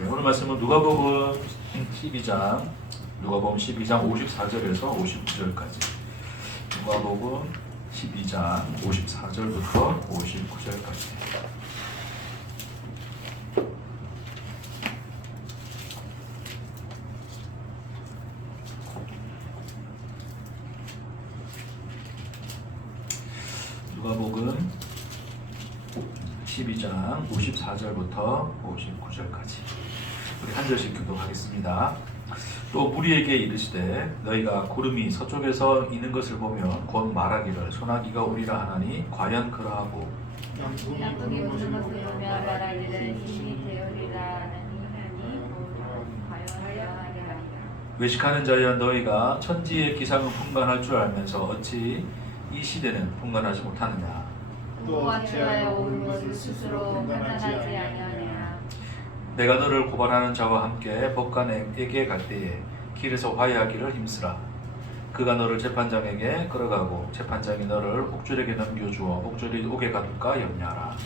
네, 오늘 말씀은 누가복음 12장 54절에서 59절까지. 누가복음 12장 54절부터 59절까지. 누가복음 12장 54절부터 59절까지. 우리 한 절씩 교독하겠습니다. 또 무리에게 이르시되 너희가 구름이 서쪽에서 이는 것을 보면 곧 말하기를 소나기가 오리라 하나니 과연 그러하고 양쪽이 오는 것을 보며 말하기를 힘이 되으리라 하니 과연 하리라. 외식하는 자여 너희가 천지의 기상은 분간할 줄 알면서 어찌 이 시대는 분간하지 못하느냐. 또 어찌하여 옳은 것을 스스로 판단하지 아니하냐. 내가 너를 고발하는 자와 함께 법관에게 갈 때에 길에서 화해하기를 힘쓰라. 그가 너를 재판장에게 끌어가고 재판장이 너를 옥졸에게 넘겨주어 옥졸이 옥에 가둘까 염려하라.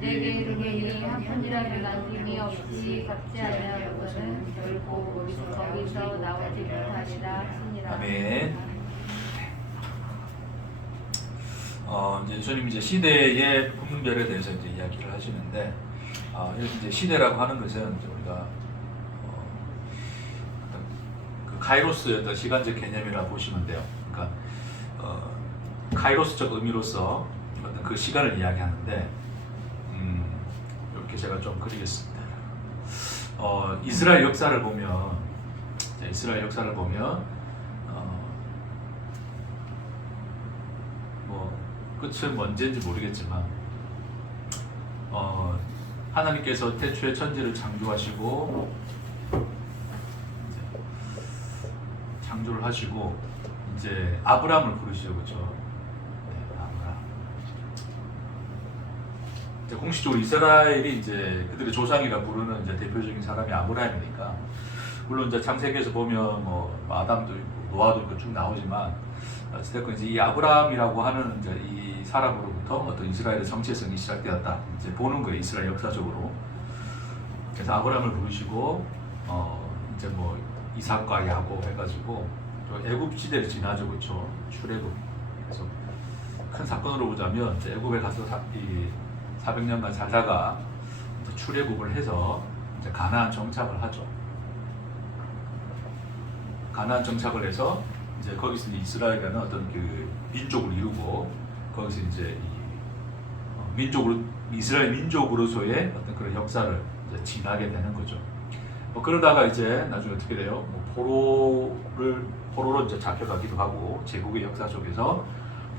내게 이르기를 한 편이라도 남김이 없이 갚지 아니하는 것은 결코 거기서 나오지 못하리라 하시니라. 아멘. 이제 예수님 이제 시대의 분별에 대해서 이제 이야기를 하시는데, 이렇게 이제 시대라고 하는 것은 이제 우리가 그 카이로스의 어떤 시간적 개념이라고 보시면 돼요. 그러니까 카이로스적 의미로서 어떤 그 시간을 이야기하는데, 이렇게 제가 좀 그리겠습니다. 이스라엘 역사를 보면 끝은 언제인지 모르겠지만 하나님께서 태초에 천지를 창조하시고 창조를 하시고 이제 아브라함을 부르시죠, 그렇죠? 네, 아브라함. 이제 공식적으로 이스라엘이 이제 그들의 조상이라 부르는 이제 대표적인 사람이 아브라함이니까, 물론 이제 창세기에서 보면 뭐 아담도 있고 노아도 있고 쭉 나오지만 어쨌든 이제 이 아브라함이라고 하는 이제 이 사람으로부터 어떤 이스라엘의 정체성이 시작되었다. 이제 보는 거예요, 이스라엘 역사적으로. 그래서 아브라함을 부르시고 이제 뭐 이삭과 야곱 해가지고 또 애굽 시대를 지나죠, 그렇죠? 출애굽. 그래서 큰 사건으로 보자면 이제 애굽에 가서 400년간 살다가 이제 출애굽을 해서 이제 가나안 정착을 하죠. 가나안 정착을 해서 이제 거기서 이스라엘이라는 어떤 그 민족을 이루고 거기서 이제 이스라엘 민족으로서의 어떤 그런 역사를 이제 지나게 되는 거죠. 그러다가 이제 나중에 어떻게 돼요? 포로로 이제 잡혀가기도 하고, 제국의 역사 속에서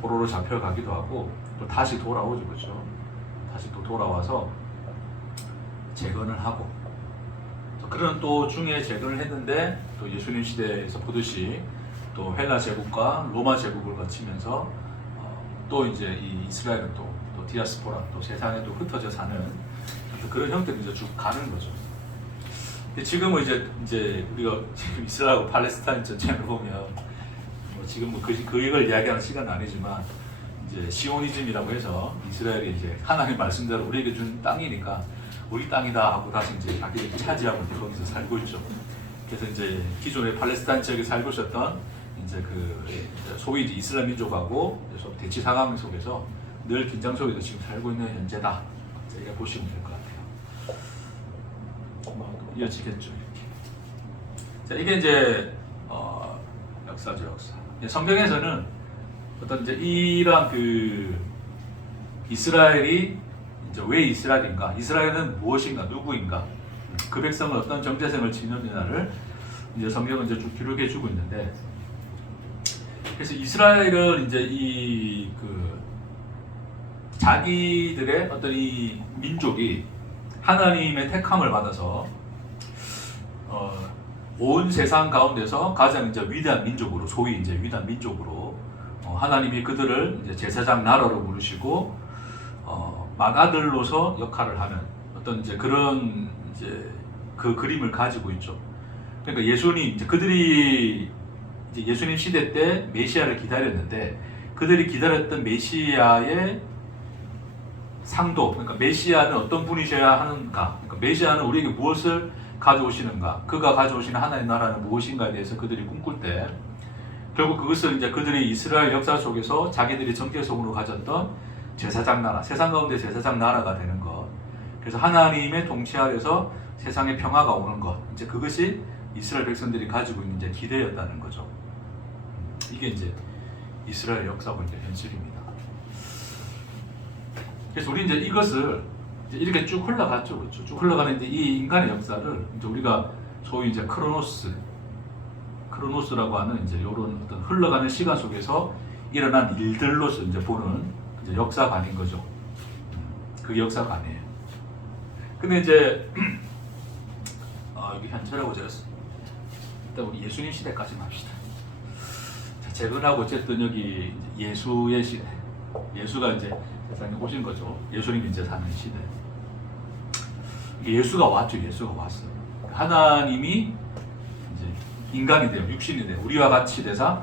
포로로 잡혀가기도 하고, 또 다시 돌아오죠, 그렇죠? 다시 또 돌아와서 재건을 하고, 그런 또 중에 재건을 했는데 또 예수님 시대에서 보듯이 또 헬라 제국과 로마 제국을 거치면서 또 이제 이 이스라엘은 또 디아스포라, 또 세상에 또 흩어져 사는 그런 형태로 이제 쭉 가는 거죠. 지금은 이제 우리가 지금 이스라엘하고 팔레스타인 전쟁을 보면 뭐 지금 뭐 그걸 이야기하는 시간은 아니지만 이제 시오니즘이라고 해서 이스라엘이 이제 하나님 말씀대로 우리에게 준 땅이니까 우리 땅이다 하고 다시 이제 자기들이 차지하고 이제 거기서 살고 있죠. 그래서 이제 기존의 팔레스타인 지역에 살고 있었던 이제 소위 이제 이슬람 민족하고 대치 상황 속에서 늘 긴장 속에서 지금 살고 있는 현재다. 이렇게 보시면 될 것 같아요. 이어지겠죠, 이렇게. 자, 이게 이제 역사죠, 역사. 성경에서는 어떤 이제 이러한 그 이스라엘이 이제 왜 이스라엘인가? 이스라엘은 무엇인가? 누구인가? 그 백성은 어떤 정체성을 지녔느냐를 이제 성경은 이제 쭉 기록해주고 있는데, 그래서 이스라엘은 이제 자기들의 어떤 이 민족이 하나님의 택함을 받아서 온 세상 가운데서 가장 이제 위대한 민족으로, 소위 이제 위대한 민족으로 하나님이 그들을 이제 제사장 나라로 부르시고 맏아들로서 역할을 하는 어떤 이제 그런 이제 그 그림을 가지고 있죠. 그러니까 예수님 이제 그들이 이제 예수님 시대 때 메시아를 기다렸는데, 그들이 기다렸던 메시아의 상도, 그러니까 메시아는 어떤 분이셔야 하는가, 그러니까 메시아는 우리에게 무엇을 가져오시는가, 그가 가져오시는 하나님의 나라는 무엇인가에 대해서 그들이 꿈꿀 때 결국 그것을 이제 그들이 이스라엘 역사 속에서 자기들이 정체성으로 가졌던 제사장 나라, 세상 가운데 제사장 나라가 되는 것. 그래서 하나님의 통치 아래서 세상에 평화가 오는 것. 이제 그것이 이스라엘 백성들이 가지고 있는 이제 기대였다는 거죠. 이게 이제 이스라엘 역사고 이제 현실입니다. 그래서 우리 이제 이것을 이제 이렇게 쭉 흘러갔죠, 그렇죠? 쭉 흘러가는 이제 이 인간의 역사를 이제 우리가 소위 이제 크로노스라고 하는 이제 이런 어떤 흘러가는 시간 속에서 일어난 일들로서 이제 보는 이제 역사관인 거죠. 그게 역사관이에요. 근데 이제 여기 현재라고 적었어. 일단 우리 예수님 시대까지 합시다. 자, 재건하고 어쨌든 여기 예수의 시대. 예수가 이제 세상에 오신 거죠. 예수님이 이제 사는 시대. 예수가 왔죠. 예수가 왔어요. 하나님이 이제 인간이 돼요. 육신이 돼요. 우리와 같이 되사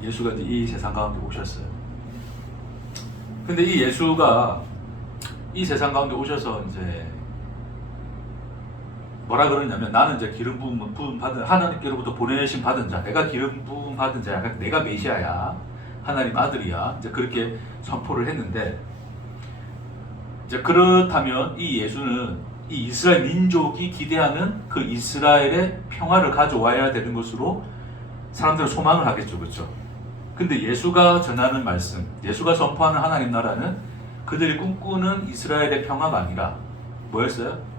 예수가 이제 이 세상 가운데 오셨어요. 근데 이 예수가 이 세상 가운데 오셔서 이제 뭐라 그러냐면 나는 이제 기름 부음 받은 하나님께로부터 보내신 받은 자, 내가 기름 부음 받은 자야, 내가 메시아야, 하나님 아들이야. 이제 그렇게 선포를 했는데 이제 그렇다면 이 예수는 이 이스라엘 민족이 기대하는 그 이스라엘의 평화를 가져와야 되는 것으로 사람들은 소망을 하겠죠, 그렇죠? 근데 예수가 전하는 말씀, 예수가 선포하는 하나님 나라는 그들이 꿈꾸는 이스라엘의 평화가 아니라 뭐였어요?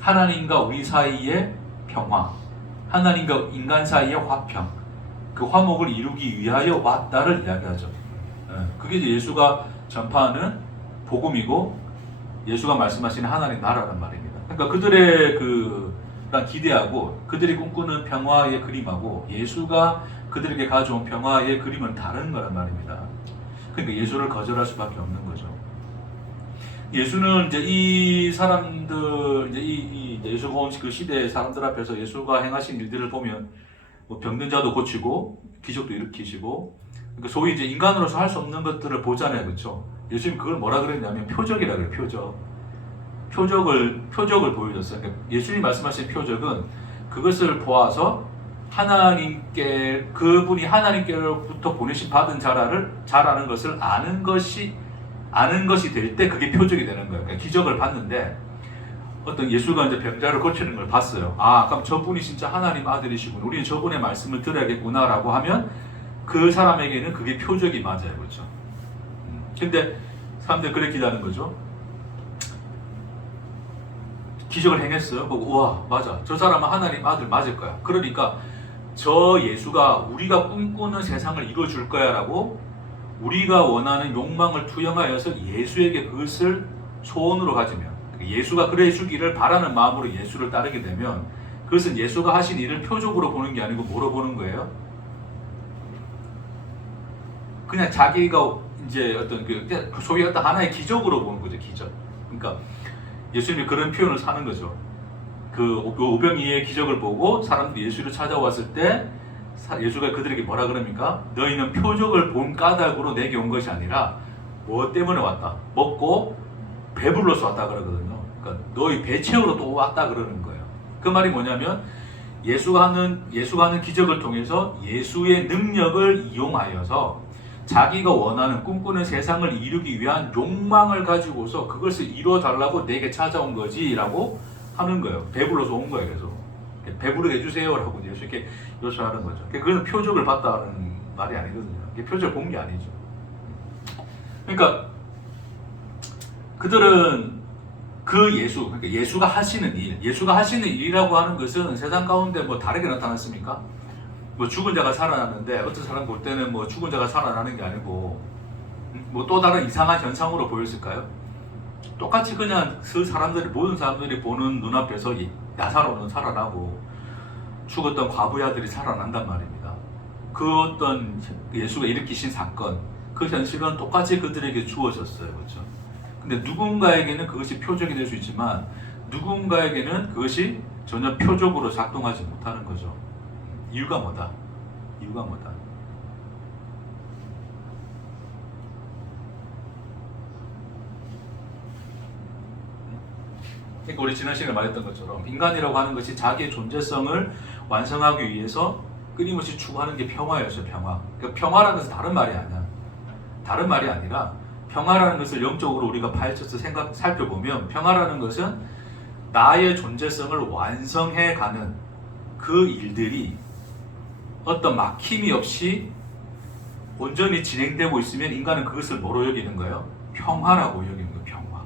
하나님과 우리 사이의 평화, 하나님과 인간 사이의 화평, 그 화목을 이루기 위하여 왔다를 이야기하죠. 그게 이제 예수가 전파하는 복음이고 예수가 말씀하시는 하나님 나라란 말입니다. 그러니까 그들의 기대하고 그들이 꿈꾸는 평화의 그림하고 예수가 그들에게 가져온 평화의 그림은 다른 거란 말입니다. 그러니까 예수를 거절할 수밖에 없는 거죠. 예수는 이제 이 사람들, 이제 예수가 온 그 시대의 사람들 앞에서 예수가 행하신 일들을 보면 뭐 병든 자도 고치고 기적도 일으키시고, 그러니까 소위 이제 인간으로서 할 수 없는 것들을 보잖아요, 그렇죠? 예수님 그걸 뭐라 그랬냐면 표적이라 그래요, 표적을 보여줬어요. 그러니까 예수님 말씀하신 표적은 그것을 보아서 하나님께, 그분이 하나님께로부터 보내신 받은 자라는 것을 아는 것이 될 때 그게 표적이 되는 거예요. 그러니까 기적을 봤는데 어떤 예수가 이제 병자를 고치는 걸 봤어요. 아, 그럼 저분이 진짜 하나님 아들이시군. 우리는 저분의 말씀을 들어야겠구나라고 하면 그 사람에게는 그게 표적이 맞아요, 그렇죠? 근데 사람들이 그렇게 기다리는 거죠. 기적을 행했어요. 보고 우와, 맞아. 저 사람은 하나님 아들 맞을 거야. 그러니까 저 예수가 우리가 꿈꾸는 세상을 이루어줄 거야라고 우리가 원하는 욕망을 투영하여서 예수에게 그것을 소원으로 가지면, 예수가 그래 주기를 바라는 마음으로 예수를 따르게 되면 그것은 예수가 하신 일을 표적으로 보는 게 아니고 뭐로 보는 거예요? 그냥 자기가 이제 어떤 소위 어떤 하나의 기적으로 보는 거죠, 기적. 그러니까 예수님이 그런 표현을 사는 거죠. 그 오병이의 기적을 보고 사람들이 예수를 찾아왔을 때 예수가 그들에게 뭐라 그럽니까? 너희는 표적을 본 까닭으로 내게 온 것이 아니라 뭐 때문에 왔다? 먹고 배불러서 왔다 그러거든요. 그러니까 너희 배 채우러 또 왔다 그러는 거예요. 그 말이 뭐냐면 예수가 하는 기적을 통해서 예수의 능력을 이용하여서 자기가 원하는 꿈꾸는 세상을 이루기 위한 욕망을 가지고서 그것을 이루어 달라고 내게 찾아온 거지라고 하는 거예요. 배불러서 온 거예요. 그래서 배부르게 해주세요라고 예수님께 요청하는 거죠. 그건 표적을 봤다는 말이 아니거든요. 표적을 본 게 아니죠. 그러니까 그들은 그러니까 예수가 하시는 일이라고 하는 것은 세상 가운데 뭐 다르게 나타났습니까? 뭐 죽은 자가 살아났는데 어떤 사람 볼 때는 뭐 죽은 자가 살아나는 게 아니고 뭐 또 다른 이상한 현상으로 보였을까요? 똑같이 그냥 모든 사람들이 보는 눈앞에서 나사로는 살아나고 죽었던 과부의 아들이 살아난단 말입니다. 그 어떤 예수가 일으키신 사건, 그 현실은 똑같이 그들에게 주어졌어요, 그렇죠? 근데 누군가에게는 그것이 표적이 될 수 있지만 누군가에게는 그것이 전혀 표적으로 작동하지 못하는 거죠. 이유가 뭐다? 그러니까 우리 지난 시간에 말했던 것처럼 인간이라고 하는 것이 자기의 존재성을 완성하기 위해서 끊임없이 추구하는 게 평화였어요. 평화. 그러니까 평화라는 것은 다른 말이 아니야. 다른 말이 아니라 평화라는 것을 영적으로 우리가 파헤쳐서 살펴보면 평화라는 것은 나의 존재성을 완성해가는 그 일들이 어떤 막힘이 없이 온전히 진행되고 있으면 인간은 그것을 뭐로 여기는 거예요? 평화라고 여기는 거예요. 평화.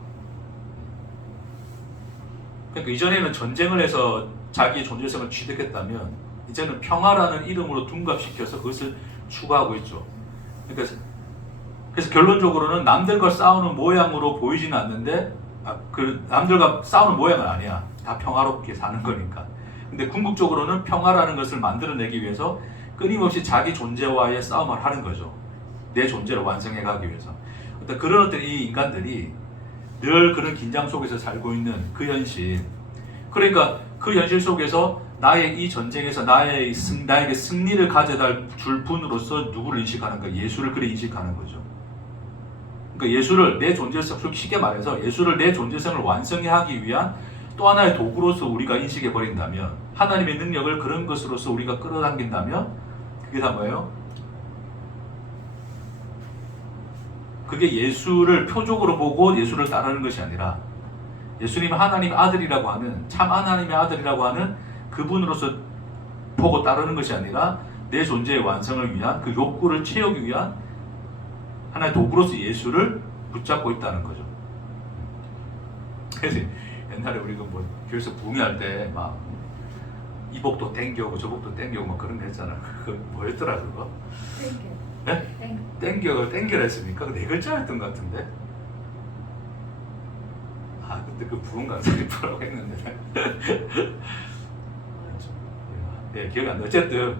그러니까 이전에는 전쟁을 해서 자기의 존재성을 취득했다면 이제는 평화라는 이름으로 둔갑시켜서 그것을 추구하고 있죠. 그래서 결론적으로는 남들과 싸우는 모양으로 보이지는 않는데 남들과 싸우는 모양은 아니야. 다 평화롭게 사는 거니까. 근데 궁극적으로는 평화라는 것을 만들어내기 위해서 끊임없이 자기 존재와의 싸움을 하는 거죠. 내 존재를 완성해가기 위해서. 그런 어떤 이 인간들이 늘 그런 긴장 속에서 살고 있는 그 현실. 그러니까 그 현실 속에서 나의 이 전쟁에서 나에게 승리를 가져다 줄 분으로서 누구를 인식하는가? 예수를 그래 인식하는 거죠. 그러니까 예수를 내 존재성, 쉽게 말해서 예수를 내 존재성을 완성하기 위한 또 하나의 도구로서 우리가 인식해 버린다면, 하나님의 능력을 그런 것으로서 우리가 끌어당긴다면 그게 다 뭐예요? 그게 예수를 표적으로 보고 예수를 따르는 것이 아니라 예수님은 하나님의 아들이라고 하는, 참 하나님의 아들이라고 하는 그분으로서 보고 따르는 것이 아니라 내 존재의 완성을 위한 그 욕구를 채우기 위한 하나의 도구로서 예수를 붙잡고 있다는 거죠. 그래서 옛날에 우리가 뭐 교회에서 부흥할 때 막 이복도 땡겨오고 저복도 땡겨오고 막 그런 거 했잖아. 그거 뭐였더라 그거? 땡겨. 네? 땡겨라 했습니까? 그 네 글자였던 것 같은데. 아 그때 그 부흥 강사님 뭐라고 했는데. 예, 기억이 안 나. 어쨌든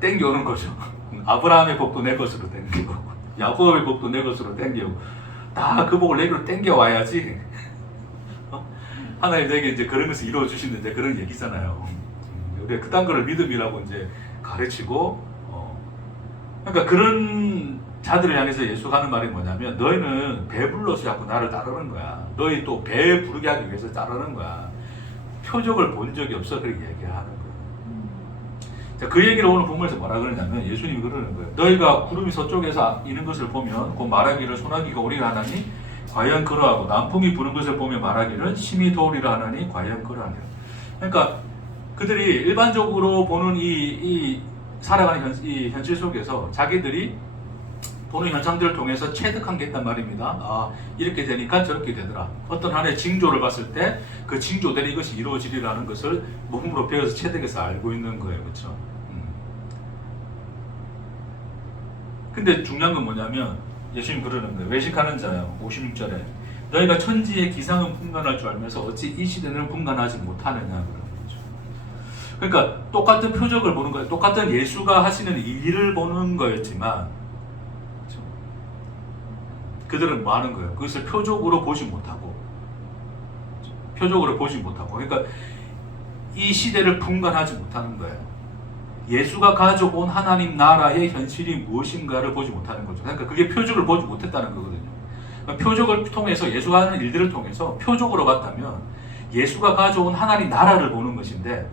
땡겨오는 거죠. 아브라함의 복도 내 것으로 땡겨오고 야곱의 복도 내 것으로 땡겨오고 다 그 복을 내게로 땡겨와야지 하나님 내게 이제 그런 것을 이루어 주시는데 그런 얘기잖아요. 우리가 그딴 거를 믿음이라고 이제 가르치고 그러니까 그런 자들을 향해서 예수가 하는 말이 뭐냐면 너희는 배불러서 자꾸 나를 따르는 거야. 너희 또 배 부르게 하기 위해서 따르는 거야. 표적을 본 적이 없어. 그렇게 얘기하는 거예요. 자, 그 얘기를 오늘 본문에서 뭐라 그러냐면 예수님이 그러는 거예요. 너희가 구름이 서쪽에서 이는 것을 보면 곧 말하기를 소나기가 오리라 하나니 과연 그러하고 남풍이 부는 것을 보며 말하기를 심히 더우리라 하나니 과연 그러하니라. 그러니까 그들이 일반적으로 보는 이 살아가는 이 현실 속에서 자기들이 보는 현상들을 통해서 체득한 게 있단 말입니다. 아, 이렇게 되니까 저렇게 되더라. 어떤 하나의 징조를 봤을 때 그 징조대로 이것이 이루어지리라는 것을 몸으로 배워서 체득해서 알고 있는 거예요. 그렇죠? 근데 중요한 건 뭐냐면 예수님 그러는 거예요. 외식하는 자요. 56절에 너희가 천지의 기상은 분간할 줄 알면서 어찌 이 시대는 분간하지 못하느냐 그러는 거죠. 그러니까 똑같은 표적을 보는 거예요. 똑같은 예수가 하시는 일을 보는 거였지만 그렇죠? 그들은 뭐 하는 거예요? 그것을 표적으로 보지 못하고 그러니까 이 시대를 분간하지 못하는 거예요. 예수가 가져온 하나님 나라의 현실이 무엇인가를 보지 못하는 거죠. 그러니까 그게 표적을 보지 못했다는 거거든요. 그러니까 표적을 통해서 예수가 하는 일들을 통해서 표적으로 봤다면 예수가 가져온 하나님 나라를 보는 것인데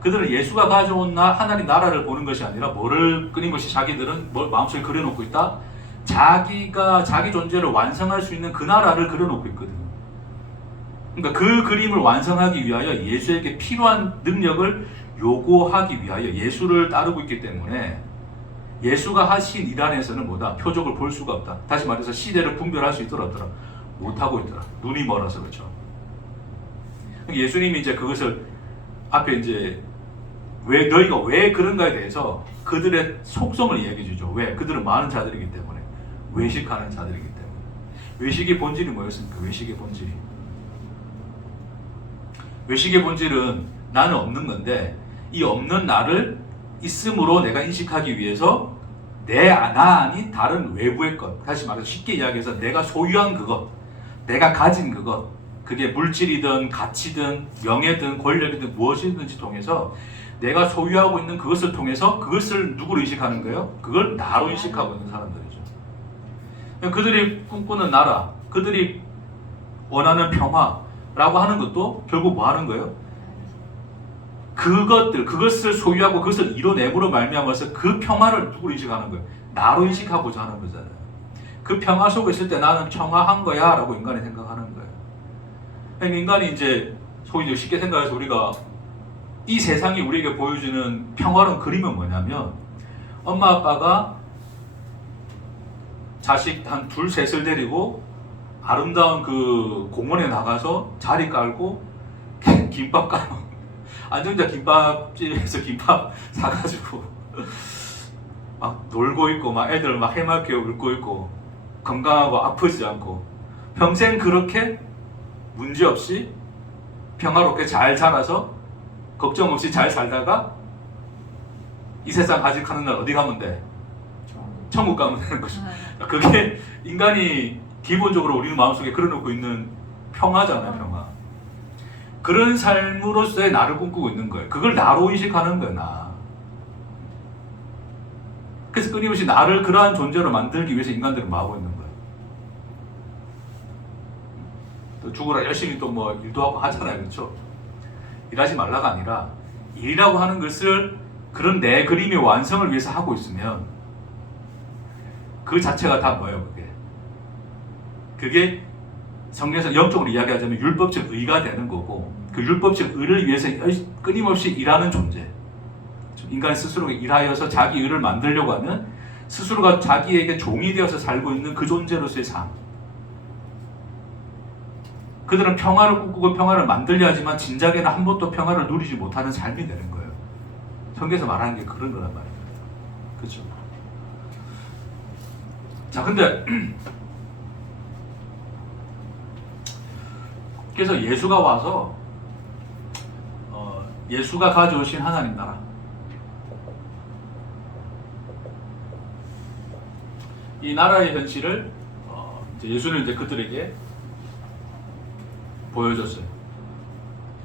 그들은 예수가 가져온 하나님 나라를 보는 것이 아니라 뭐를 끊임없이 자기들은 뭘 마음속에 그려놓고 있다? 자기가 자기 존재를 완성할 수 있는 그 나라를 그려놓고 있거든요. 그러니까 그 그림을 완성하기 위하여 예수에게 필요한 능력을 요구하기 위하여 예수를 따르고 있기 때문에 예수가 하신 일 안에서는 뭐다? 표적을 볼 수가 없다. 다시 말해서 시대를 분별할 수 있더라 없더라? 못하고 있더라. 눈이 멀어서 그렇죠. 예수님이 이제 그것을 앞에 이제 너희가 왜 그런가에 대해서 그들의 속성을 이야기해 주죠. 왜? 그들은 많은 자들이기 때문에. 외식하는 자들이기 때문에. 외식의 본질이 뭐였습니까? 외식의 본질은 나는 없는 건데 이 없는 나를 있음으로 내가 인식하기 위해서 나 아닌 다른 외부의 것, 다시 말해서 쉽게 이야기해서 내가 소유한 그것, 내가 가진 그것, 그게 물질이든 가치든 명예든 권력이든 무엇이든지 통해서 내가 소유하고 있는 그것을 통해서 그것을 누구로 인식하는 거예요? 그걸 나로 인식하고 있는 사람들이죠. 그들이 꿈꾸는 나라, 그들이 원하는 평화, 라고 하는 것도 결국 뭐 하는 거예요? 그것을 소유하고 그것을 이뤄내므로 말미암아서 그 평화를 누구로 인식하는 거예요? 나로 인식하고자 하는 거잖아요. 그 평화 속에 있을 때 나는 평화한 거야 라고 인간이 생각하는 거예요. 그러니까 인간이 이제 소위 쉽게 생각해서 우리가 이 세상이 우리에게 보여주는 평화로운 그림은 뭐냐면 엄마 아빠가 자식 한 둘 셋을 데리고 아름다운 그 공원에 나가서 자리 깔고 김밥 까먹 안정자 김밥집에서 김밥 사가지고 막 놀고 있고 막 애들 막 해맑게 울고 있고 건강하고 아프지 않고 평생 그렇게 문제없이 평화롭게 잘 자라서 걱정 없이 잘 살다가 이 세상 가직하는 날 어디 가면 돼? 천국 가면 되는 거죠. 그게 인간이 기본적으로 우리 마음속에 그려놓고 있는 평화잖아요. 평화. 그런 삶으로서의 나를 꿈꾸고 있는 거예요. 그걸 나로 인식하는 거예요. 나. 그래서 끊임없이 나를 그러한 존재로 만들기 위해서 인간들은 마하고 있는 거예요. 또 죽으라 열심히 또 뭐 일도 하고 하잖아요. 그렇죠? 일하지 말라가 아니라 일이라고 하는 것을 그런 내 그림의 완성을 위해서 하고 있으면 그 자체가 다 뭐예요? 그게 성경에서 영적으로 이야기하자면 율법적 의가 되는 거고 그 율법적 의를 위해서 끊임없이 일하는 존재. 인간이 스스로 일하여서 자기 의를 만들려고 하는 스스로가 자기에게 종이 되어서 살고 있는 그 존재로서의 삶. 그들은 평화를 꿈꾸고 평화를 만들려 하지만 진작에는 한 번도 평화를 누리지 못하는 삶이 되는 거예요. 성경에서 말하는 게 그런 거란 말이에요. 그렇죠? 자, 근데 그래서 예수가 와서 예수가 가져오신 하나님 나라, 이 나라의 현실을 이제 예수는 이제 그들에게 보여줬어요.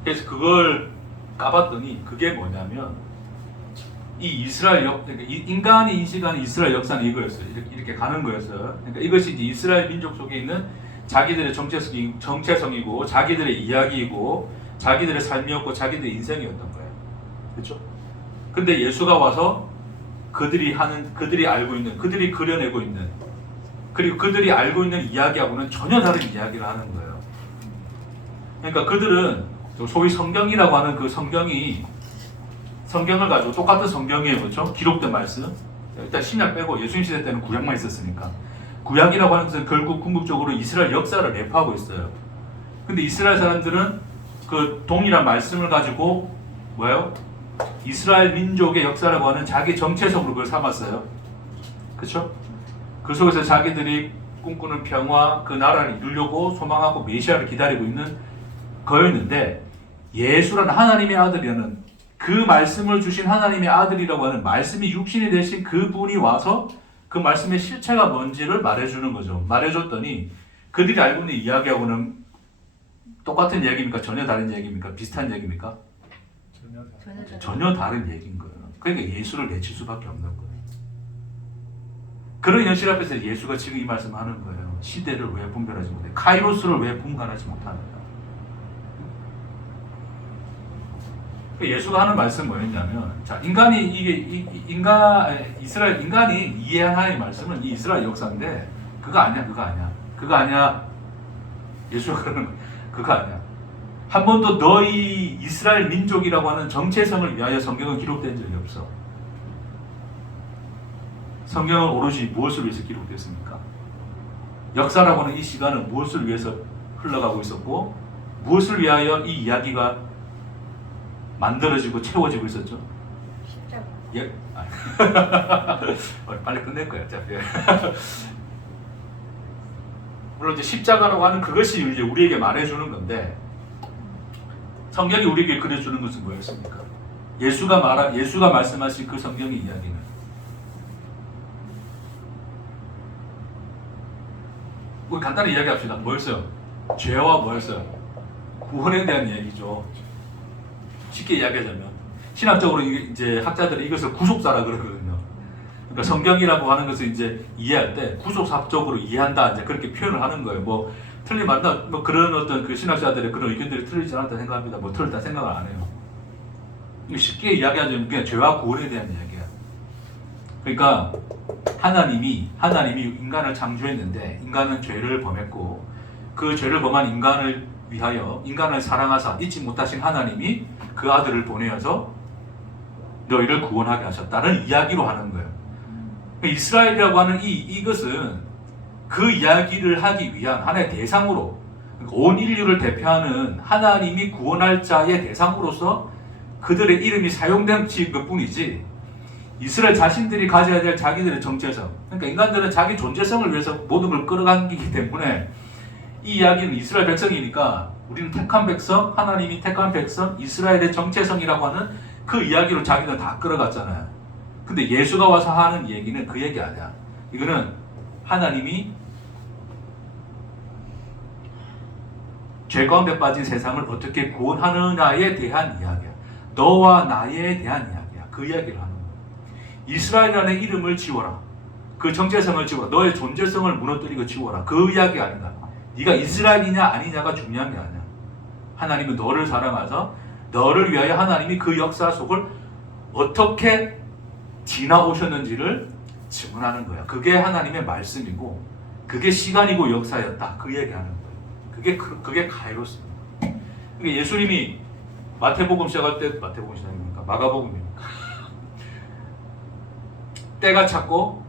그래서 그걸 까봤더니 그게 뭐냐면 이 이스라엘 그러니까 인간이 인식하는 이스라엘 역사는 이거였어요. 이렇게 가는 거였어요. 그러니까 이것이 이제 이스라엘 민족 속에 있는 자기들의 정체성이고 자기들의 이야기이고 자기들의 삶이었고 자기들의 인생이었던 거예요. 그렇죠? 근데 예수가 와서 그들이 알고 있는, 그들이 그려내고 있는, 그리고 그들이 알고 있는 이야기하고는 전혀 다른 이야기를 하는 거예요. 그러니까 그들은 소위 성경이라고 하는 그 성경을 가지고 똑같은 성경이에요. 그렇죠? 기록된 말씀. 일단 신약 빼고 예수님 시대 때는 구약만 있었으니까. 구약이라고 하는 것은 결국 궁극적으로 이스라엘 역사를 내포하고 있어요. 근데 이스라엘 사람들은 그 동일한 말씀을 가지고 뭐예요? 이스라엘 민족의 역사라고 하는 자기 정체성으로 그걸 삼았어요. 그렇죠? 그 속에서 자기들이 꿈꾸는 평화, 그 나라를 이루려고 소망하고 메시아를 기다리고 있는 거였는데 예수라는 하나님의 아들이라는 그 말씀을 주신 하나님의 아들이라고 하는 말씀이 육신이 되신 그분이 와서 그 말씀의 실체가 뭔지를 말해주는 거죠. 말해줬더니 그들이 알고 있는 이야기하고는 똑같은 이야기입니까? 전혀 다른 이야기입니까? 비슷한 이야기입니까? 전혀 다른 얘기인 거예요. 그러니까 예수를 내칠 수밖에 없는 거예요. 그런 현실 앞에서 예수가 지금 이 말씀을 하는 거예요. 시대를 왜 분별하지 못해? 카이로스를 왜 분간하지 못하는가? 예수가 하는 말씀은 뭐였냐면, 자, 인간이 이해한 하나님의 말씀은 이 이스라엘 역사인데, 그거 아니야. 예수가 그러는 거야. 그거 아니야. 한 번도 너희 이스라엘 민족이라고 하는 정체성을 위하여 성경은 기록된 적이 없어. 성경은 오로지 무엇을 위해서 기록됐습니까? 역사라고 하는 이 시간은 무엇을 위해서 흘러가고 있었고, 무엇을 위하여 이 이야기가 만들어지고 채워지고 있었죠? 십자가. 예? 빨리 끝낼 거야, 어차피. 물론 이제 십자가라고 하는 그것이 이제 우리에게 말해주는 건데, 성경이 우리에게 그려주는 것은 뭐였습니까? 예수가 말씀하신 그 성경의 이야기는 우리 간단히 이야기합시다. 뭐였어요? 죄와 뭐였어요? 구원에 대한 이야기죠. 쉽게 이야기하자면 신학적으로 이제 학자들이 이것을 구속사라 그러거든요. 그러니까 성경이라고 하는 것을 이제 이해할 때 구속사적으로 이해한다 이제 그렇게 표현을 하는 거예요. 뭐 틀린 맞나? 뭐 그런 어떤 그 신학자들의 그런 의견들이 틀리지 않았다 생각합니다. 뭐 틀렸다 생각을 안 해요. 쉽게 이야기하자면 그냥 죄와 구원에 대한 이야기야. 그러니까 하나님이 인간을 창조했는데 인간은 죄를 범했고 그 죄를 범한 인간을 위하여 인간을 사랑하사 잊지 못하신 하나님이 그 아들을 보내어서 너희를 구원하게 하셨다는 이야기로 하는 거예요. 이스라엘이라고 하는 이것은 그 이야기를 하기 위한 하나의 대상으로 온 인류를 대표하는 하나님이 구원할 자의 대상으로서 그들의 이름이 사용된 것뿐이지 이스라엘 자신들이 가져야 될 자기들의 정체성, 그러니까 인간들은 자기 존재성을 위해서 모든 걸 끌어당기기 때문에 이 이야기는 이스라엘 백성이니까 우리는 택한 백성, 하나님이 택한 백성, 이스라엘의 정체성이라고 하는 그 이야기로 자기들 다 끌어갔잖아요. 근데 예수가 와서 하는 얘기는 그 얘기 아니야. 이거는 하나님이 죄 가운데 빠진 세상을 어떻게 구원하느냐에 대한 이야기야. 너와 나에 대한 이야기야. 그 이야기를 하는 거야. 이스라엘이라는 이름을 지워라. 그 정체성을 지워라. 너의 존재성을 무너뜨리고 지워라. 그 이야기 아니다. 네가 이스라엘이냐 아니냐가 중요한 게 아니야. 하나님은 너를 사랑하셔서 너를 위하여 하나님이 그 역사 속을 어떻게 지나오셨는지를 증언하는 거야. 그게 하나님의 말씀이고 그게 시간이고 역사였다. 그 얘기하는 거야. 그게 카이로스입니다. 그러니까 예수님이 마태복음 시작할 때 마태복음 시작입니까? 마가복음입니까? 때가 찼고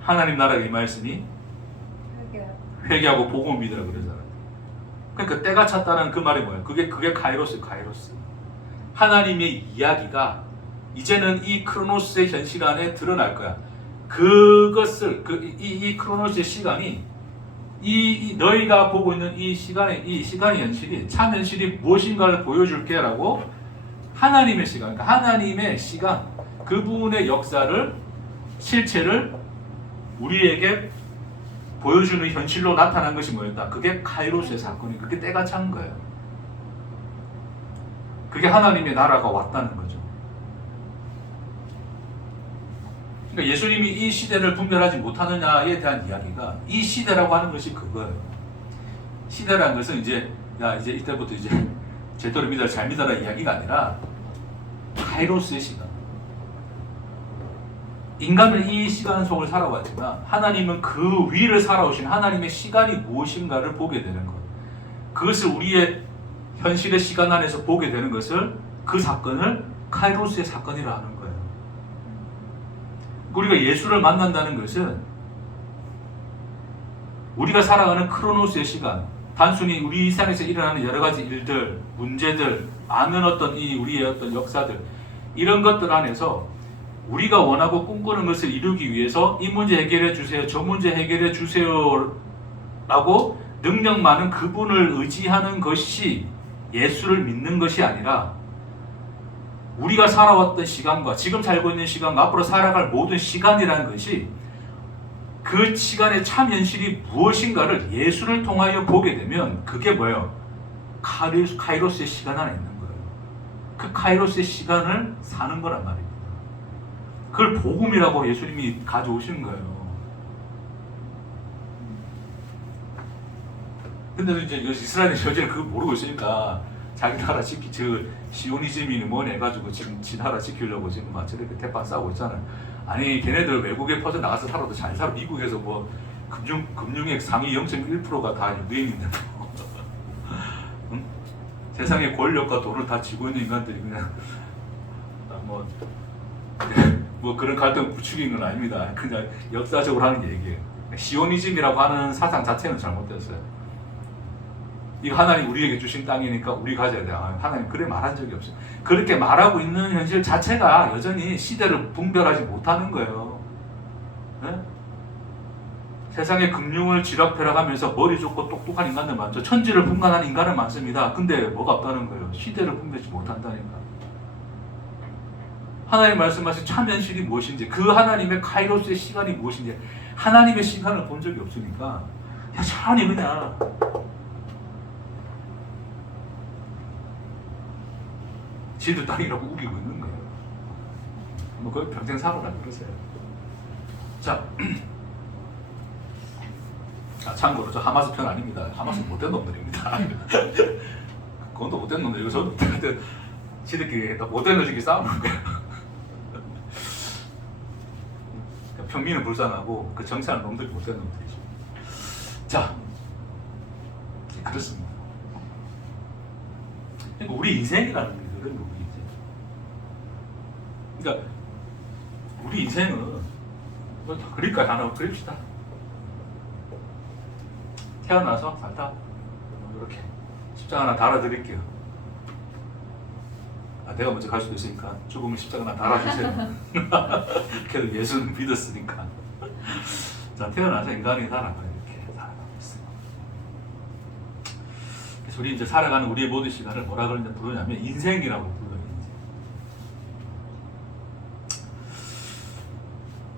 하나님 나라가 임하였으니 회개하고 복음을 믿으라 그러잖아요. 그러니까 때가 찼다는 그 말이 뭐예요? 그게 카이로스. 하나님의 이야기가 이제는 이 크로노스의 현실 안에 드러날 거야. 그것을 이 크로노스의 시간이 너희가 보고 있는 이 시간의 현실이 참 현실이 무엇인가를 보여줄게라고 하나님의 시간, 그러니까 하나님의 시간, 그분의 역사를 실체를 우리에게 보여주는 현실로 나타난 것이 뭐였다? 그게 카이로스의 사건이 그게 때가 찬 거예요. 그게 하나님의 나라가 왔다는 거죠. 그러니까 예수님이 이 시대를 분별하지 못하느냐에 대한 이야기가 이 시대라고 하는 것이 그거예요. 시대라는 것은 이제 이때부터 이제 제대로 믿어라 잘 믿어라 이야기가 아니라 카이로스의 시간. 인간은 이 시간 속을 살아왔지만 하나님은 그 위를 살아오신 하나님의 시간이 무엇인가를 보게 되는 것. 그것을 우리의 현실의 시간 안에서 보게 되는 것을 그 사건을 카이로스의 사건이라 하는 거예요. 우리가 예수를 만난다는 것은 우리가 살아가는 크로노스의 시간, 단순히 우리 이 세상에서 일어나는 여러 가지 일들, 문제들, 많은 우리의 어떤 역사들 이런 것들 안에서 우리가 원하고 꿈꾸는 것을 이루기 위해서 이 문제 해결해 주세요, 저 문제 해결해 주세요 라고 능력 많은 그분을 의지하는 것이 예수를 믿는 것이 아니라 우리가 살아왔던 시간과 지금 살고 있는 시간과 앞으로 살아갈 모든 시간이라는 것이 그 시간의 참 현실이 무엇인가를 예수를 통하여 보게 되면 그게 뭐예요? 카이로스의 시간 안에 있는 거예요. 그 카이로스의 시간을 사는 거란 말입니다. 그걸 복음이라고 예수님이 가져오신 거예요. 근데 이제 이스라엘이 저지를 그걸 모르고 있으니까 자기 나라 시오니즘이 뭐니 해가지고 지금 지 나라 지키려고 지금 막 저렇게 대판 싸우고 있잖아요. 아니 걔네들 외국에 퍼져 나가서 살아도 잘 살아. 미국에서 뭐 금융액 상위 0.1%가 다 유대인인데 응? 세상의 권력과 돈을 다 쥐고 있는 인간들이 그냥 뭐 그런 갈등 부추기는 건 아닙니다. 그냥 역사적으로 하는 얘기예요. 시오니즘이라고 하는 사상 자체는 잘못됐어요. 이거 하나님 우리에게 주신 땅이니까 우리 가져야 돼. 하나님 그래 말한 적이 없어요. 그렇게 말하고 있는 현실 자체가 여전히 시대를 분별하지 못하는 거예요. 네? 세상에 금융을 쥐락펴락하면서 머리 좋고 똑똑한 인간들 많죠. 천지를 분간하는 인간은 많습니다. 근데 뭐가 없다는 거예요. 시대를 분별하지 못한다니까. 하나님 말씀하신 참 현실이 무엇인지, 그 하나님의 카이로스의 시간이 무엇인지, 하나님의 시간을 본 적이 없으니까 여전히 그냥 지들 땅이라고 우기고 있는 거예요. 뭐 그걸 평생 살아라 그러세요. 자, 참고로 저 하마스 편 아닙니다. 하마스 못된 놈들입니다. 그건도 못된 놈들이고 저도 지들끼리 못된 놈들끼리 싸우는 거예요. 평민은 불쌍하고 그 정치하는 놈들이 못된 놈들이죠. 자, 그렇습니다. 그러니까 우리 인생이라는 게 그런 거, 우리 인생. 그러니까 우리 인생은 그릴까요? 하나 그립시다. 태어나서 살다 이렇게 십자가 하나 달아드릴게요. 내가 먼저 갈 수도 있으니까 죽으면 십자가 하나 달아주세요. 그래도 예수는 믿었으니까. 자, 태어나서 인간이 살아가요. 이렇게 살아가고 있어요. 그래서 우리 이제 살아가는 우리의 모든 시간을 뭐라 부르냐면 인생이라고 불러요.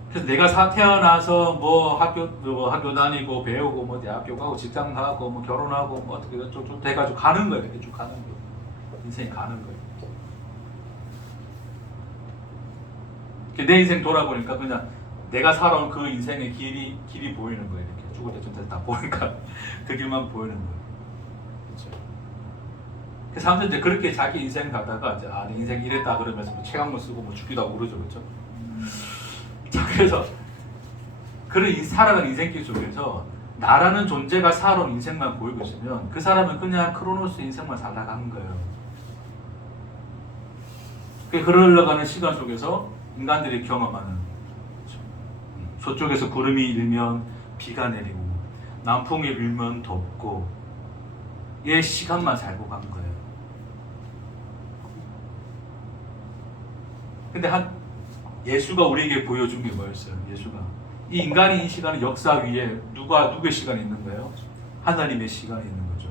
그래서 내가 태어나서 뭐 학교 다니고 배우고 뭐 대학교 가고 직장 가고 뭐 결혼하고 뭐 어떻게 쭉 돼가지고 가는 거예요. 이렇게 쭉 가는 거예요. 인생이 가는 거예요. 내 인생 돌아보니까 그냥 내가 살아온 그 인생의 길이 보이는 거예요. 이렇게 죽을 때쯤 다 보니까 그 길만 보이는 거예요. 그렇죠? 그 사람들 이제 그렇게 자기 인생 가다가 이제 내 인생 이랬다 그러면서 뭐 책학문 쓰고 뭐 죽기도 하고 그러죠, 그렇죠? 자, 그래서 그런 살아가는 인생길 속에서 나라는 존재가 살아온 인생만 보이고 있으면 그 사람은 그냥 크로노스 인생만 살아가는 거예요. 그 흘러가는 시간 속에서 인간들이 경험하는 서쪽에서 구름이 일면 비가 내리고 남풍이 일면 덥고 얘 시간만 살고 간 거예요. 근데 예수가 우리에게 보여준 게 뭐였어요? 예수가 이 인간이 이 시간은 역사 위에 누구의 시간이 있는 거예요? 하나님의 시간이 있는 거죠.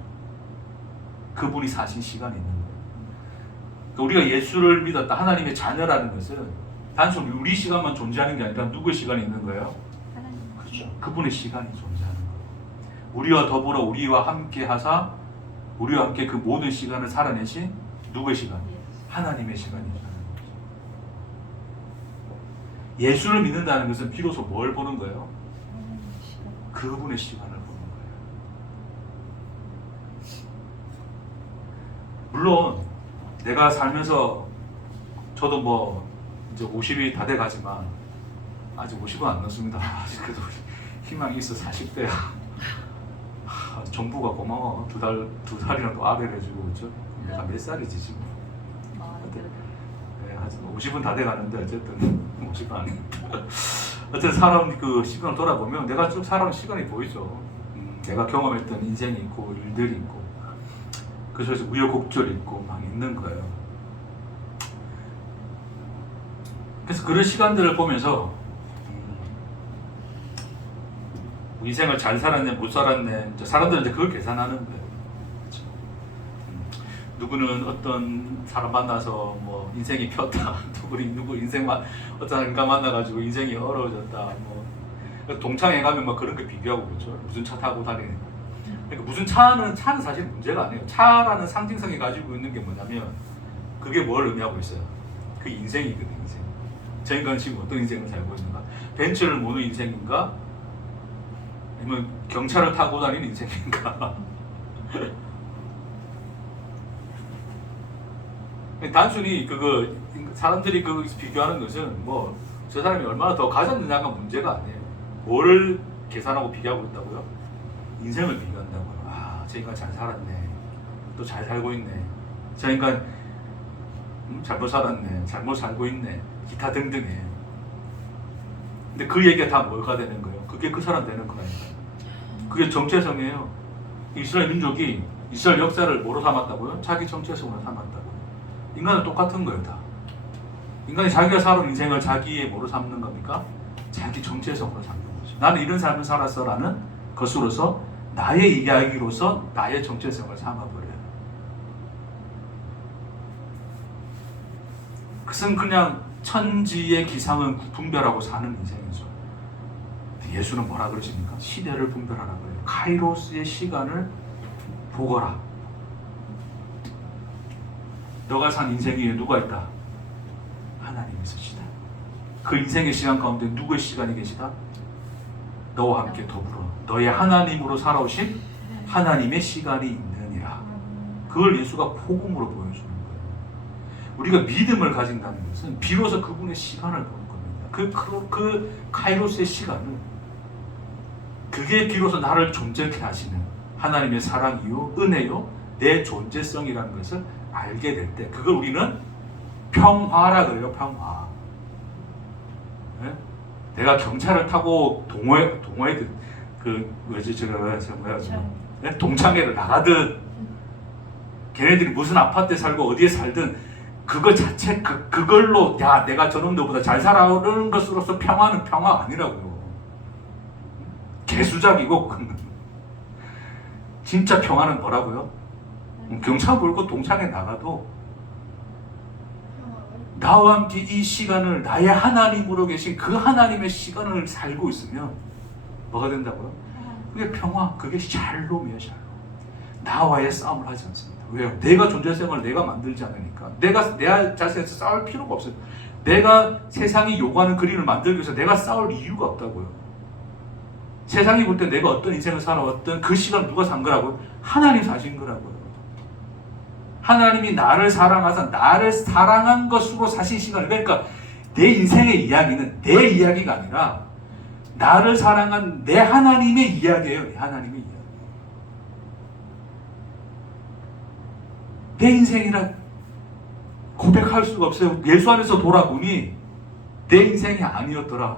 그분이 사신 시간이 있는 거예요. 그러니까 우리가 예수를 믿었다, 하나님의 자녀라는 것은 단순히 우리 시간만 존재하는 게 아니라 누구의 시간이 있는 거예요? 그렇죠. 그분의 시간이 존재하는 거예요. 우리와 더불어 우리와 함께 하사 우리와 함께 그 모든 시간을 살아내신 누구의 시간? 하나님의 시간이죠. 예수를 믿는다는 것은 비로소 뭘 보는 거예요? 그분의 시간을 보는 거예요. 물론 내가 살면서 저도 뭐 이제 50이 다 돼가지만 아직 50은 안 넘습니다. 아직 그래도 희망이 있어. 40대야. 정부가 고마워. 두 달이나 또 아베해주고 그렇죠? 내가 몇 살이지 지금? 네, 아직 50은 다 돼가는데 어쨌든 50은 아닙니다. 어쨌든 살아온 그 시간을 돌아보면 내가 쭉 살아온 시간이 보이죠. 내가 경험했던 인생이 있고 일들이 있고 그 속에서 우여곡절이 있고 막 있는 거예요. 그래서 그런 시간들을 보면서 인생을 잘 살았네, 못 살았네. 사람들은 이제 그걸 계산하는 거예요. 그렇죠? 누구는 어떤 사람 만나서 뭐 인생이 폈다. 누구 인생만 어떤 인간 만나가지고 인생이 어려워졌다. 뭐 동창회 가면 막 그런 거 비교하고 그렇죠. 무슨 차 타고 다니는. 그러니까 무슨 차는 사실 문제가 아니에요. 차라는 상징성이 가지고 있는 게 뭐냐면 그게 뭘 의미하고 있어요. 그 인생이거든, 인생. 저 인간은 지금 어떤 인생을 살고 있는가? 벤츠를 모는 인생인가? 아니면 경차를 타고 다니는 인생인가? 단순히 사람들이 비교하는 것은 뭐 저 사람이 얼마나 더 가졌느냐가 문제가 아니에요. 뭐를 계산하고 비교하고 있다고요? 인생을 비교한다고요. 저 인간 잘 살았네. 또 잘 살고 있네. 저 인간 잘못 살았네. 잘못 살고 있네. 기타 등등해. 근데 그 얘기가 다 뭐가 되는 거예요? 그게 그 사람 되는 거라니까요. 그게 정체성이에요. 이스라엘 민족이 이스라엘 역사를 뭐로 삼았다고요? 자기 정체성으로 삼았다고요. 인간은 똑같은 거예요, 다. 인간이 자기가 살아온 인생을 자기의 뭐로 삼는 겁니까? 자기 정체성으로 삼는 거죠. 나는 이런 삶을 살았어라는 것으로서 나의 이야기로서 나의 정체성을 삼아버려요. 그것은 그냥 천지의 기상은 분별하고 사는 인생이죠. 예수는 뭐라 그러십니까? 시대를 분별하라 그래요. 카이로스의 시간을 보거라. 너가 산 인생 위에 누가 있다? 하나님이 있으시다. 그 인생의 시간 가운데 누구의 시간이 계시다? 너와 함께 더불어 너의 하나님으로 살아오신 하나님의 시간이 있느니라. 그걸 예수가 복음으로 보여주는 거예요. 우리가 믿음을 가진다는 것은 비로소 그분의 시간을 보는 겁니다. 그 카이로스의 시간은 그게 비로소 나를 존재케 하시는 하나님의 사랑이요 은혜요 내 존재성이라는 것을 알게 될 때 그걸 우리는 평화라 그래요. 평화. 네? 내가 경차를 타고 동호회 그 뭐지 제가 뭐야 네? 동창회를 나가든 걔네들이 무슨 아파트에 살고 어디에 살든 그거 자체 그걸로 야 내가 저놈들보다 잘 살아오는 것으로서 평화는 평화가 아니라고요. 개수작이고 그건 진짜 평화는 뭐라고요? 경차 몰고 동창회 나가도 나와 함께 이 시간을 나의 하나님으로 계신 그 하나님의 시간을 살고 있으면 뭐가 된다고요? 그게 평화, 그게 샬롬이에요. 샬롬. 나와의 싸움을 하지 않습니다. 왜요? 내가 존재성을 내가 만들지 않으니까 내가 내 자신에서 싸울 필요가 없어요. 내가 세상이 요구하는 그림을 만들기 위해서 내가 싸울 이유가 없다고요. 세상이 볼 때 내가 어떤 인생을 살아왔던 그 시간을 누가 산 거라고요? 하나님 사신 거라고요. 하나님이 나를 사랑하사 나를 사랑한 것으로 사신 시간을 그러니까 내 인생의 이야기는 내 이야기가 아니라 나를 사랑한 내 하나님의 이야기예요. 내 하나님의 이야기. 내 인생이라 고백할 수가 없어요. 예수 안에서 돌아보니 내 인생이 아니었더라.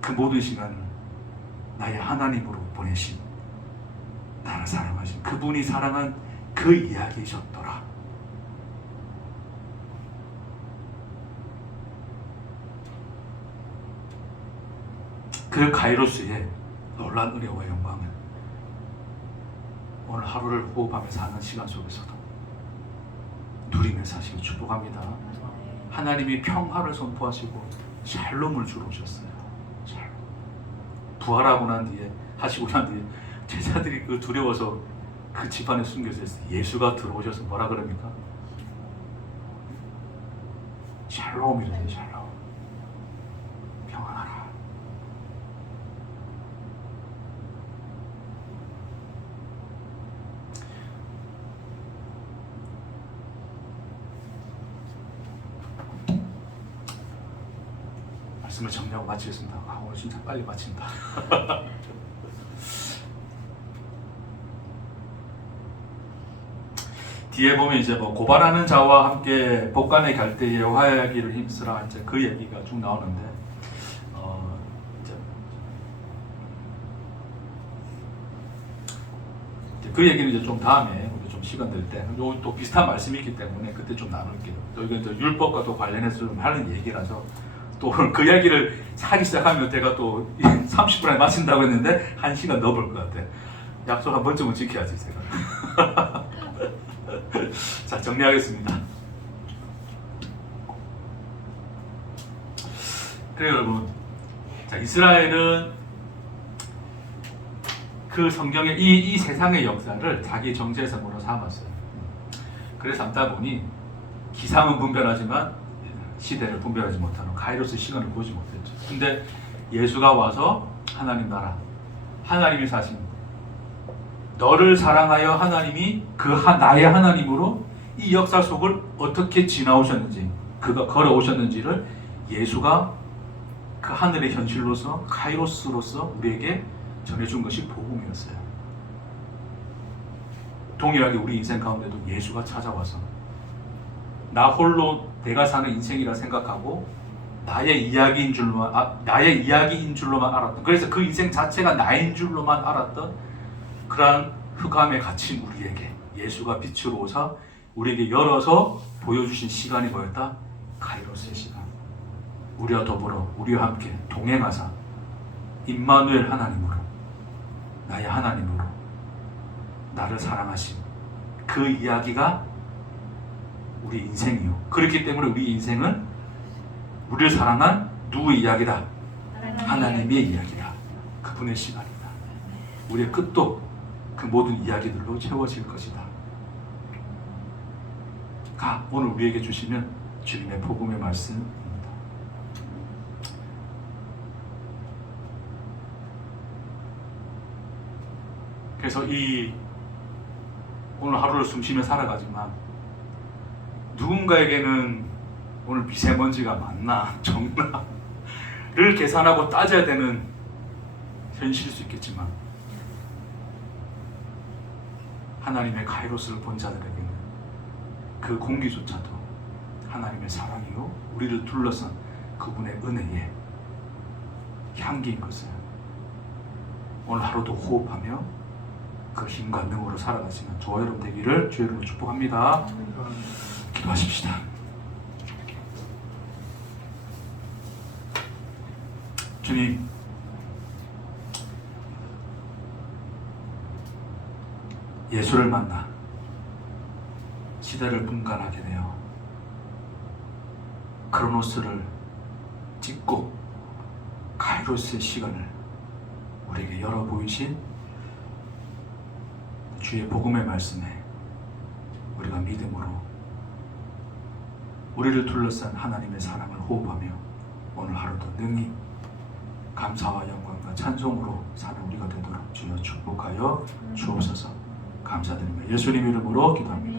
그 모든 시간을 나의 하나님으로 보내신 나를 사랑하신 그분이 사랑한 그 이야기이셨더라. 그 가이로스의 놀라운 은혜와 영광을 오늘 하루를 호흡하면서 사는 시간 속에서도 누리며 사시길 축복합니다. 하나님이 평화를 선포하시고 샬롬을 주러 오셨어요. 샬롬. 부활하고 난 뒤에 하시고 난 뒤에 제자들이 그 두려워서 그 집안에 숨겨져 있어요. 예수가 들어오셔서 뭐라 그럽니까? 샬롬이래요. 샬롬. 평안하라. 말씀을 정리하고 마치겠습니다. 오늘 진짜 빨리 마친다. 뒤에 보면 이제 뭐 고발하는 자와 함께 복간의 갈대에 화해하기를 힘쓰라 이제 그 얘기가 쭉 나오는데 이제 그 얘기는 이제 좀 다음에 우리 좀 시간 될 때 또 비슷한 말씀이 있기 때문에 그때 좀 나눌게요. 또 이건 또 율법과 또 관련해서 좀 하는 얘기라서 또 그 이야기를 하기 시작하면 제가 또 30분에 마친다고 했는데 1시간 넘을 것 같아요. 약속 한 번쯤은 지켜야지 제가. 자, 정리하겠습니다. 그래요, 여러분. 자, 이스라엘은 그 성경의 이 세상의 역사를 자기 정체성으로 삼았어요. 그래서 삼다 보니 기상은 분별하지만 시대를 분별하지 못하는 가이로스 시간을 보지 못했죠. 근데 예수가 와서 하나님 나라, 하나님이 사신 너를 사랑하여 하나님이 나의 하나님으로 이 역사 속을 어떻게 지나오셨는지 그가 걸어오셨는지를 예수가 그 하늘의 현실로서 카이로스로서 우리에게 전해준 것이 복음이었어요. 동일하게 우리 인생 가운데도 예수가 찾아와서 나 홀로 내가 사는 인생이라 생각하고 나의 이야기인 줄로만 알았던, 그래서 그 인생 자체가 나인 줄로만 알았던 그러한 흑암에 갇힌 우리에게 예수가 빛으로 오사 우리에게 열어서 보여주신 시간이 뭐였다? 카이로스의 시간. 우리와 더불어 우리와 함께 동행하사 임마누엘 하나님으로 나의 하나님으로 나를 사랑하신 그 이야기가 우리 인생이요. 그렇기 때문에 우리 인생은 우리를 사랑한 누구의 이야기다? 하나님의 이야기다. 그분의 시간이다. 우리의 끝도 그 모든 이야기들로 채워질 것이다. 가 오늘 우리에게 주시는 주님의 복음의 말씀입니다. 그래서 이 오늘 하루를 숨쉬며 살아가지만 누군가에게는 오늘 미세먼지가 많나 적나를 계산하고 따져야 되는 현실일 수 있겠지만 하나님의 카이로스를 본 자들에게는 그 공기조차도 하나님의 사랑이요 우리를 둘러싼 그분의 은혜의 향기인 것을 오늘 하루도 호흡하며 그 힘과 능으로 살아가시는 저와 여러분 되기를 주의 이름으로 축복합니다. 기도하십시다. 주님, 예수를 만나 시대를 분간하게 되어 크로노스를 찍고 카이로스의 시간을 우리에게 열어 보이신 주의 복음의 말씀에 우리가 믿음으로 우리를 둘러싼 하나님의 사랑을 호흡하며 오늘 하루도 능히 감사와 영광과 찬송으로 사는 우리가 되도록 주여 축복하여 주옵소서. 감사드리며 예수님 이름으로 기도합니다.